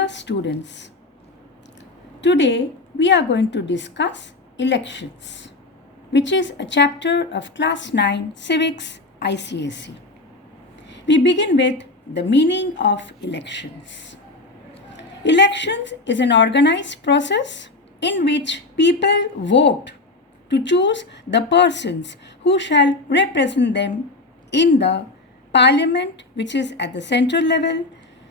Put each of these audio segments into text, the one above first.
Dear students, today we are going to discuss elections, which is a chapter of Class 9 Civics ICSE. We begin with the meaning of elections. Elections is an organized process in which people vote to choose the persons who shall represent them in the parliament, which is at the central level,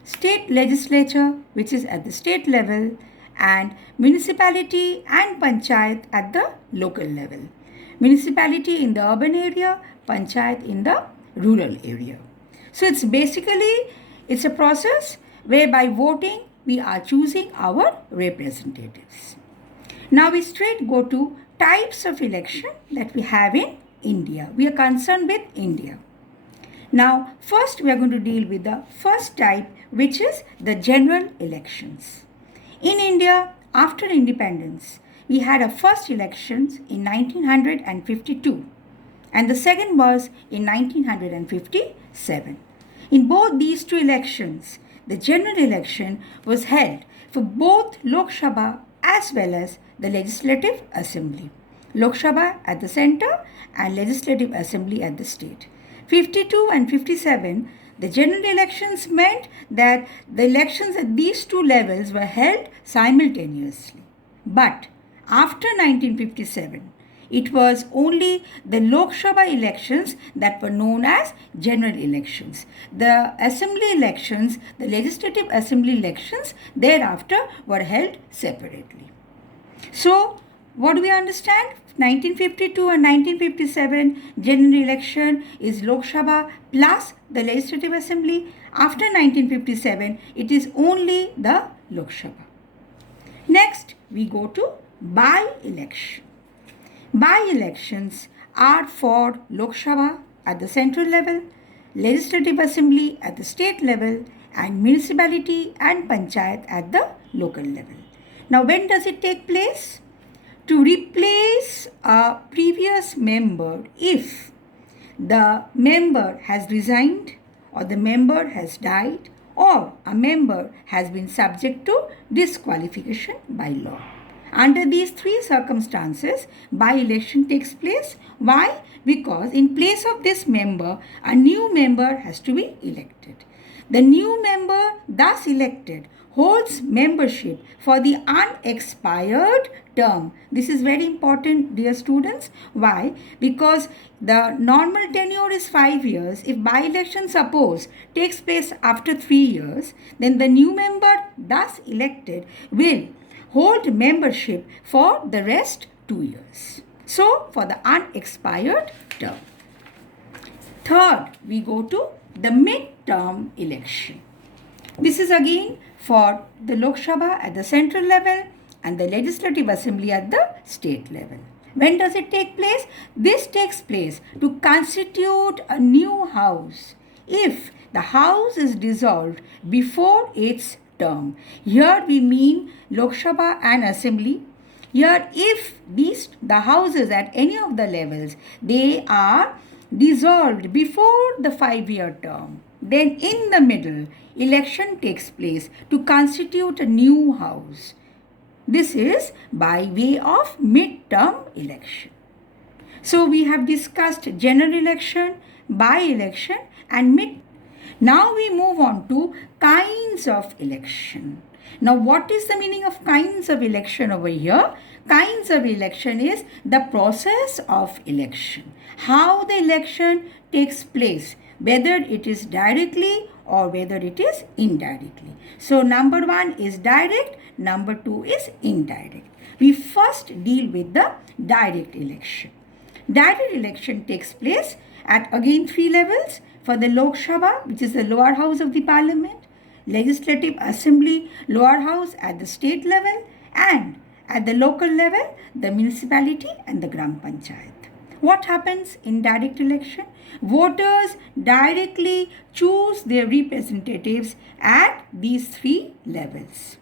state legislature, which is at the state level, and municipality and panchayat at the local level. Municipality in the urban area, panchayat in the rural area. So it's a process where by voting we are choosing our representatives. Now we straight go to types of election that we have in India. We are concerned with India. Now, first we are going to deal with the first type, which is the general elections. In India, after independence, we had a first elections in 1952 and the second was in 1957. In both these two elections, the general election was held for both Lok Sabha as well as the Legislative Assembly. Lok Sabha at the center and Legislative Assembly at the state. 52 and 57, the general elections meant that the elections at these two levels were held simultaneously. But after 1957, it was only the Lok Sabha elections that were known as general elections. The assembly elections, the legislative assembly elections, thereafter were held separately. So, what do we understand? 1952 and 1957 general election is Lok Sabha plus the Legislative Assembly. After 1957, it is only the Lok Sabha. Next, we go to by-election. By-elections are for Lok Sabha at the central level, Legislative Assembly at the state level, and municipality and panchayat at the local level. Now, when does it take place? To replace a previous member if the member has resigned or the member has died or a member has been subject to disqualification by law. Under these three circumstances, by-election takes place. Why? Because in place of this member, a new member has to be elected. The new member thus elected holds membership for the unexpired term. This is very important, dear students. Why? Because the normal tenure is 5 years. If by-election, suppose, takes place after 3 years, then the new member thus elected will hold membership for the rest 2 years. So, for the unexpired term. Third, we go to the mid-term election. This is again for the Lok Sabha at the central level and the Legislative Assembly at the state level. When does it take place? This takes place to constitute a new house if the house is dissolved before its term. Here we mean Lok Sabha and Assembly. Here if the houses at any of the levels, they are dissolved before the 5-year term, then in the middle, election takes place to constitute a new house. This is by way of mid-term election. So we have discussed general election, by-election and mid. Now we move on to kinds of election. Now what is the meaning of kinds of election over here? Kinds of election is the process of election. How the election takes place, whether it is directly or whether it is indirectly. So number 1 is direct, number 2 is indirect. We first deal with the direct election. Direct election takes place at again 3 levels. For the Lok Sabha, which is the lower house of the parliament, Legislative Assembly, lower house at the state level, and at the local level, the municipality and the Gram Panchayat. What happens in direct election? Voters directly choose their representatives at these 3 levels.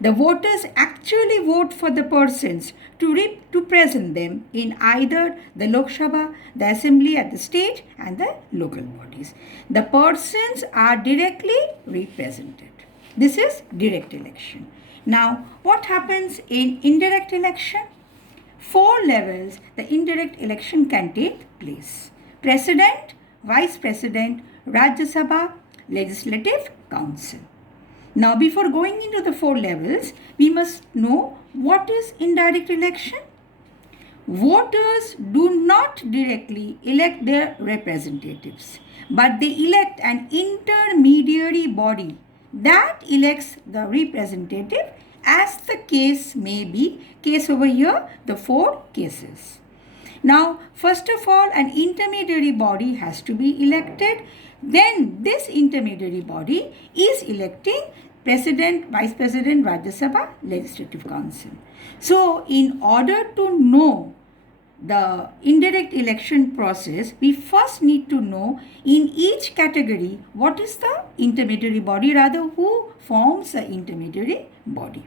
The voters actually vote for the persons to present them in either the Lok Sabha, the Assembly at the state and the local bodies. The persons are directly represented. This is direct election. Now, what happens in indirect election? 4 levels the indirect election can take place: President, Vice President, Rajya Sabha, Legislative Council. Now, before going into the 4 levels, we must know what is indirect election. Voters do not directly elect their representatives, but they elect an intermediary body that elects the representative, as the case may be. Case over here, the 4 cases. Now, first of all, an intermediary body has to be elected. Then this intermediary body is electing President, Vice President, Rajya Sabha, Legislative Council. So, in order to know the indirect election process, we first need to know in each category what is the intermediary body, rather who forms the intermediary body.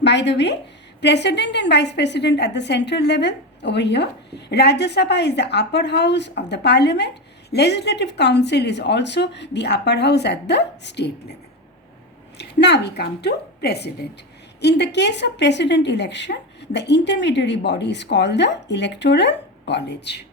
By the way, President and Vice President at the central level over here, Rajya Sabha is the upper house of the parliament, Legislative Council is also the upper house at the state level. Now we come to President. In the case of President election, the intermediary body is called the Electoral College.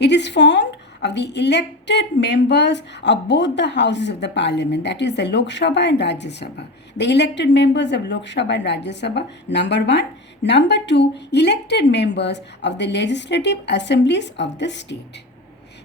It is formed of the elected members of both the houses of the parliament, that is the Lok Sabha and Rajya Sabha. The elected members of Lok Sabha and Rajya Sabha, number 1. Number 2, elected members of the legislative assemblies of the state.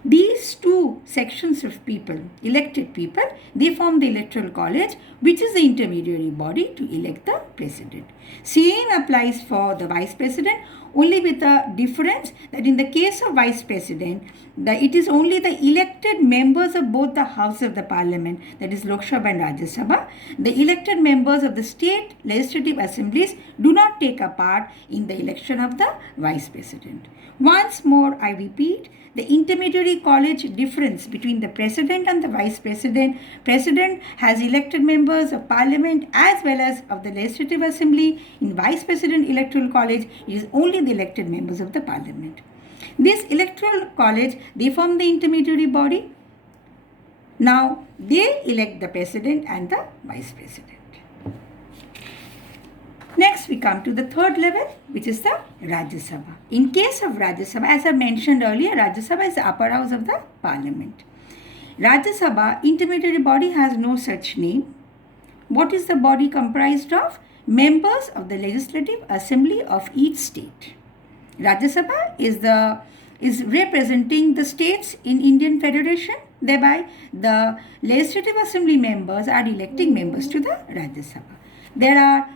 These 2 sections of people, elected people, they form the Electoral College, which is the intermediary body to elect the president. Same applies for the vice president, only with the difference that in the case of vice president, it is only the elected members of both the houses of the parliament, that is Lok Sabha and Rajya Sabha. The elected members of the state legislative assemblies do not take a part in the election of the vice president. Once more, I repeat, the intermediary college difference between the president and the vice president. President has elected members of parliament as well as of the legislative assembly. In vice president electoral college, it is only the elected members of the parliament. This electoral college, they form the intermediary body. Now, they elect the president and the vice president. Next, we come to the 3rd level, which is the Rajya Sabha. In case of Rajya Sabha, as I mentioned earlier, Rajya Sabha is the upper house of the parliament. Rajya Sabha, intermediary body, has no such name. What is the body comprised of? Members of the legislative assembly of each state. Rajya Sabha is representing the states in Indian Federation. Thereby, the legislative assembly members are electing members to the Rajya Sabha. There are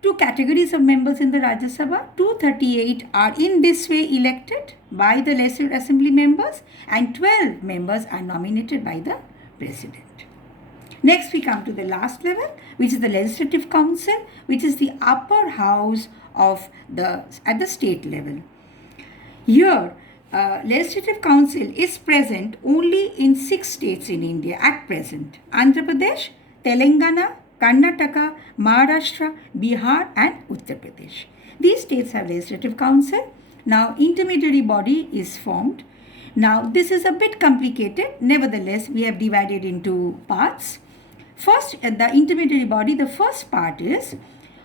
2 categories of members in the Rajya Sabha. 238 are in this way elected by the legislative assembly members, and 12 members are nominated by the president. Next, we come to the last level, which is the Legislative Council, which is the upper house of at the state level. Here, Legislative Council is present only in 6 states in India at present: Andhra Pradesh, Telangana, Karnataka, Maharashtra, Bihar and Uttar Pradesh. These states have Legislative Council. Now, intermediary body is formed. Now, this is a bit complicated. Nevertheless, we have divided into parts. First, the intermediary body, the first part is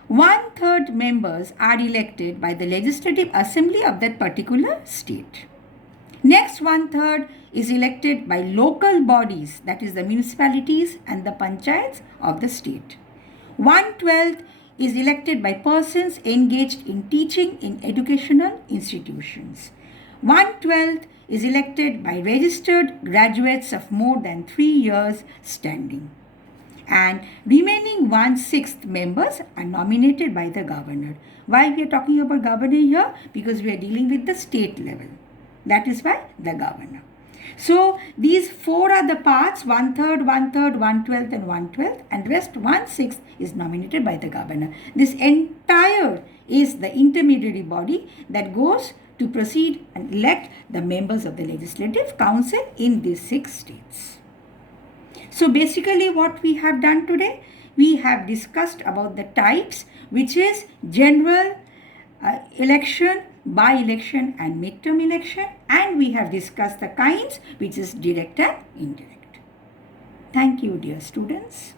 1/3 members are elected by the legislative assembly of that particular state. Next 1/3 is elected by local bodies, that is the municipalities and the panchayats of the state. 1/12 is elected by persons engaged in teaching in educational institutions. 1/12 is elected by registered graduates of more than 3 years standing. And remaining 1/6 members are nominated by the governor. Why we are talking about governor here? Because we are dealing with the state level. That is why the governor. So these 4 are the parts: 1/3, 1/3, 1/12 and 1/12, and rest 1/6 is nominated by the governor. This entire is the intermediary body that goes to proceed and elect the members of the Legislative Council in these 6 states. So basically what we have done today, we have discussed about the types, which is general election, by-election and midterm election, and we have discussed the kinds, which is direct and indirect. Thank you, dear students.